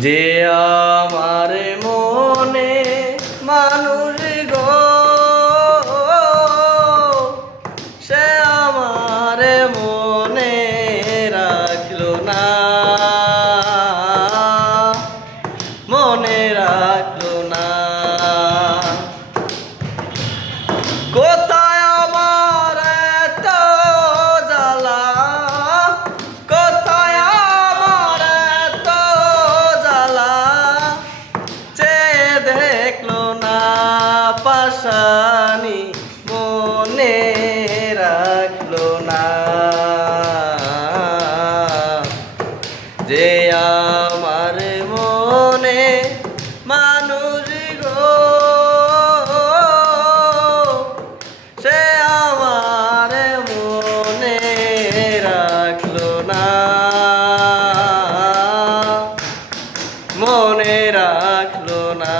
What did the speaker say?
যে আমার মনে মানুষ গো, সে আমার মনে রাখলো না, মনে রাখলো না। কোথায় আমার এত জ্বালা, কোথায় আমার এত জ্বালা, চেয়ে দেখলো না পাশানি, মনে রাখলো না। যে আমার মনে মানুষ গো, সে আমার মনে রাখলো না, মনে রাখলো না।